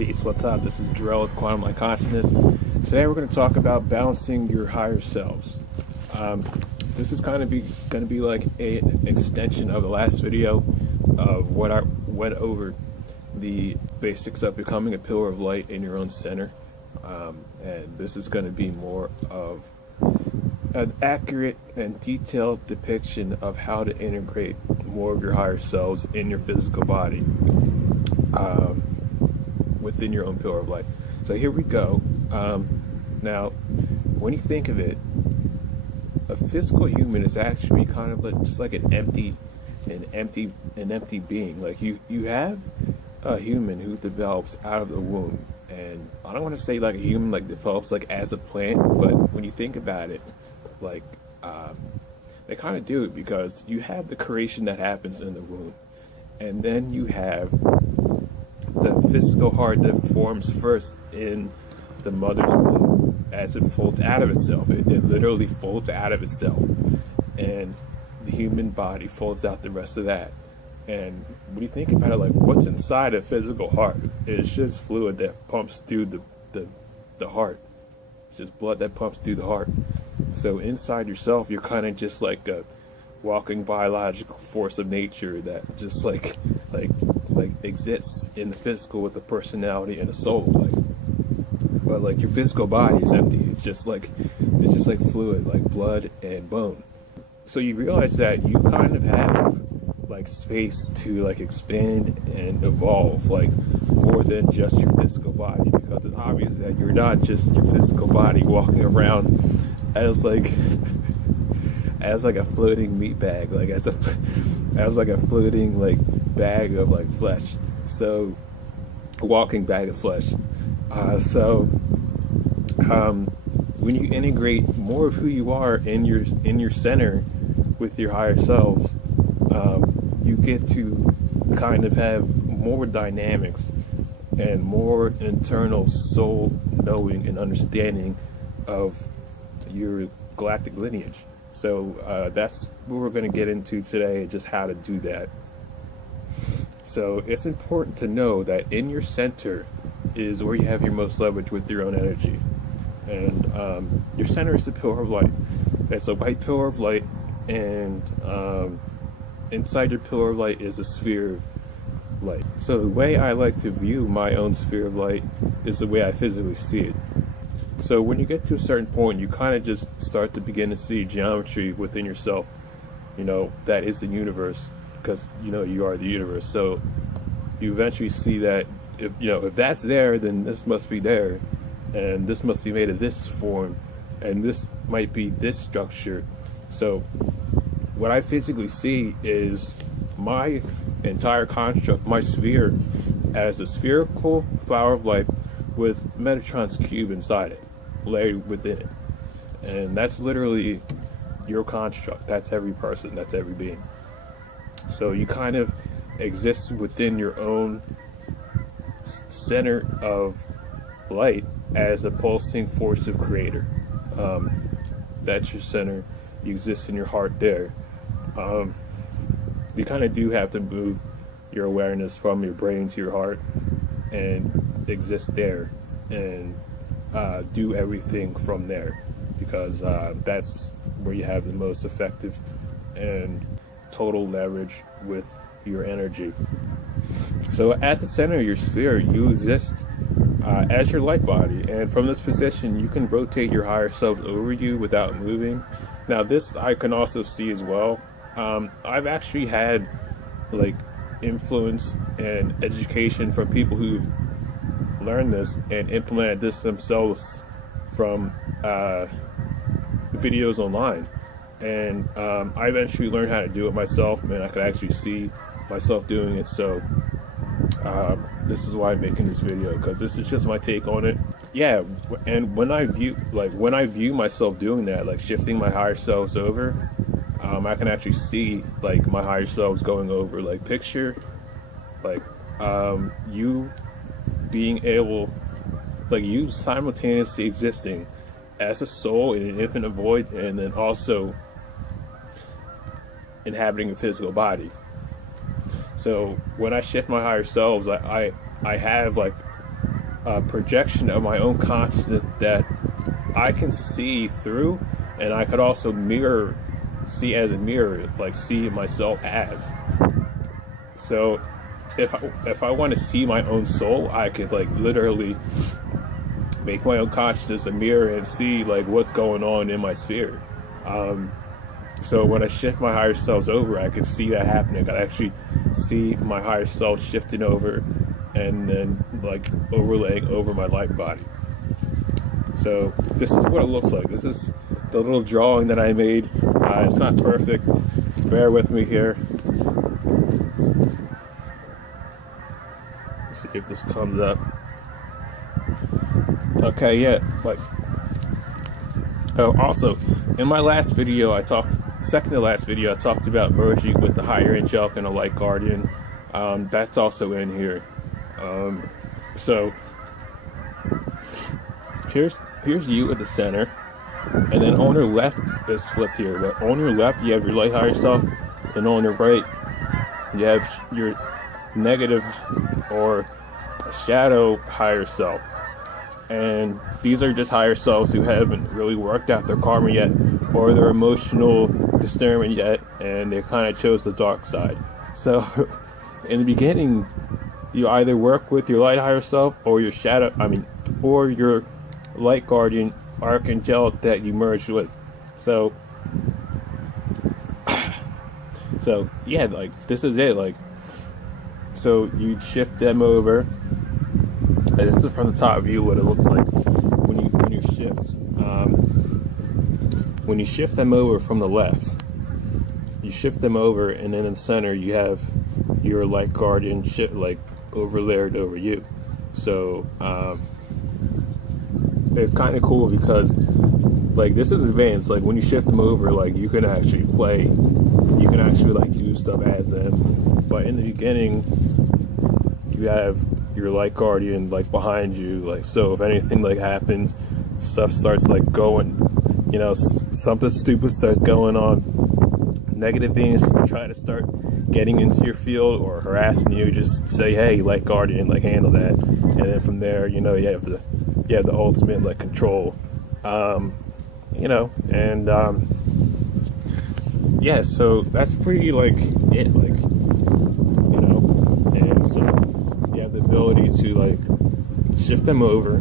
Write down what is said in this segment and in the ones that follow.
Peace, what's up? This is Jarrell with Quantum Light Consciousness. Today we're going to talk about balancing your higher selves. This is kind of going to be like an extension of the last video of what I went over, the basics of becoming a pillar of light in your own center. And this is going to be more of an accurate and detailed depiction of how to integrate more of your higher selves in your physical body. Within your own pillar of light. So here we go. Now, when you think of it, a physical human is actually kind of just like an empty being. Like you have a human who develops out of the womb, and I don't want to say like a human like develops like as a plant, but when you think about it, like they kind of do it because you have the creation that happens in the womb, and then you have the physical heart that forms first in the mother's womb as it folds out of itself. It literally folds out of itself, and the human body folds out the rest of that. And when you think about it, like what's inside a physical heart, it's just fluid that pumps through the heart. It's just blood that pumps through the heart. So inside yourself, you're kind of just like a walking biological force of nature that just like exists in the physical with a personality and a soul. But like your physical body is empty. It's just like fluid, like blood and bone. So you realize that you kind of have like space to like expand and evolve, like more than just your physical body, because it's obvious that you're not just your physical body walking around as like a floating meat bag, like as like a floating like bag of like flesh. So a walking bag of flesh. When you integrate more of who you are in your center with your higher selves, you get to kind of have more dynamics and more internal soul knowing and understanding of your galactic lineage. So that's what we're going to get into today, just how to do that. So it's important to know that in your center is where you have your most leverage with your own energy. And your center is the pillar of light. It's a white pillar of light, and inside your pillar of light is a sphere of light. So the way I like to view my own sphere of light is the way I physically see it. So when you get to a certain point, you kind of just start to begin to see geometry within yourself, that is the universe, because, you are the universe. So you eventually see that if that's there, then this must be there, and this must be made of this form, and this might be this structure. So what I physically see is my entire construct, my sphere, as a spherical flower of life with Metatron's cube inside it, layered within it. And that's literally your construct. That's every person, that's every being. So you kind of exist within your own center of light as a pulsing force of creator. That's your center. You exist in your heart there. You kind of do have to move your awareness from your brain to your heart and exist there and do everything from there, because that's where you have the most effective and total leverage with your energy. So at the center of your sphere, you exist as your light body, and from this position you can rotate your higher self over you without moving. Now this I can also see as well. I've actually had like influence and education from people who've learned this and implemented this themselves from videos online, and I eventually learned how to do it myself, and I could actually see myself doing it. So this is why I'm making this video, because this is just my take on it. Yeah, and when I view myself doing that, like shifting my higher selves over, I can actually see like my higher selves going over. Like picture like you being able, like you simultaneously existing as a soul in an infinite void, and then also inhabiting a physical body. So when I shift my higher selves, I have like projection of my own consciousness that I can see through, and I could also see as a mirror, like see myself as. So if I want to see my own soul, I could like literally make my own consciousness a mirror and see like what's going on in my sphere. So when I shift my higher selves over, I can see that happening. I actually see my higher self shifting over and then like overlaying over my light body. So this is what it looks like. This is the little drawing that I made. It's not perfect. Bear with me here. Let's see if this comes up. Okay, yeah, like, oh, also, in my last video, second to last video, I talked about merging with the higher angelic and a light guardian. That's also in here. So, here's you at the center, and then on your left is flipped here, but on your left, you have your light higher self, and on your right, you have your negative or shadow higher self. And these are just higher selves who haven't really worked out their karma yet, or their emotional discernment yet, and they kind of chose the dark side. So, in the beginning, you either work with your light higher self or your or your light guardian, archangelic that you merged with. So yeah, like this is it. Like, so you shift them over. This is from the top view what it looks like when you shift them over from the left. You shift them over, and then in the center you have your light guardian like overlaid over you. So it's kind of cool because like this is advanced. Like when you shift them over, like you can actually play, you can actually like do stuff as them. But in the beginning, you have your light guardian like behind you, like, so if anything like happens, stuff starts like going, you know, something stupid starts going on, negative beings try to start getting into your field or harassing you, just say, hey, light guardian, like handle that. And then from there, you know, you have the ultimate like control, you know, and yeah, so that's pretty like it, like, you know. And so you have the ability to like shift them over.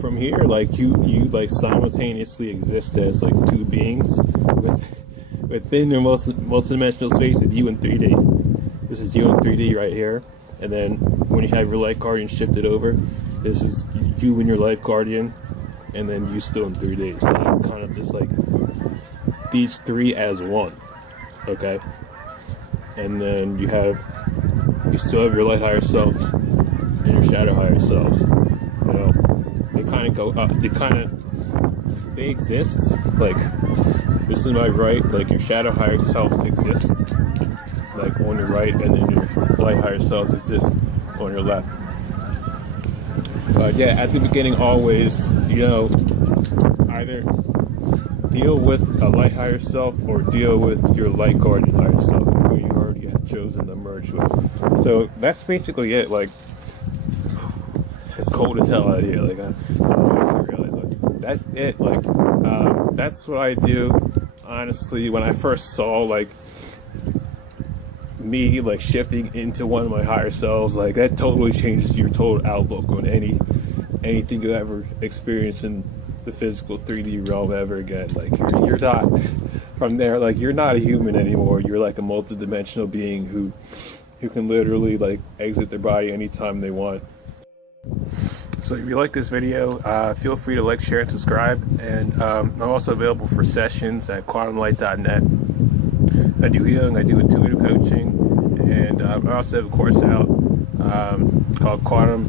From here, like you like simultaneously exist as like two beings within your multidimensional space with you in 3D. This is you in 3D right here, and then when you have your light guardian shifted over, this is you and your life guardian, and then you still in 3D. So it's kind of just like these three as one, okay? And then you still have your light higher selves and your shadow higher selves. You know, they kind of go up. They exist. Like this is my right. Like your shadow higher self exists, like on your right, and then your light higher self exists on your left. But yeah, at the beginning, always, you know, either deal with a light higher self or deal with your light guardian higher self, who you already have chosen to merge with. So that's basically it. Like, it's cold as hell out here. Like, I realize, like, that's it. Like, that's what I do. Honestly, when I first saw like me like shifting into one of my higher selves, like that totally changes your total outlook on anything you ever experience in the physical 3D realm ever again. Like you're not from there, like you're not a human anymore. You're like a multidimensional being who can literally like exit their body anytime they want. So if you like this video, feel free to like, share, and subscribe. And I'm also available for sessions at quantumlight.net. I do healing, I do intuitive coaching, and I also have a course out called Quantum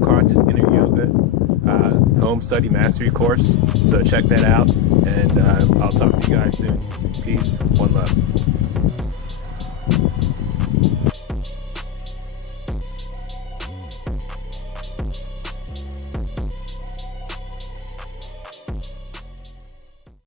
Conscious Inner Yoga Home Study Mastery Course. So check that out, and I'll talk to you guys soon. Peace, one love.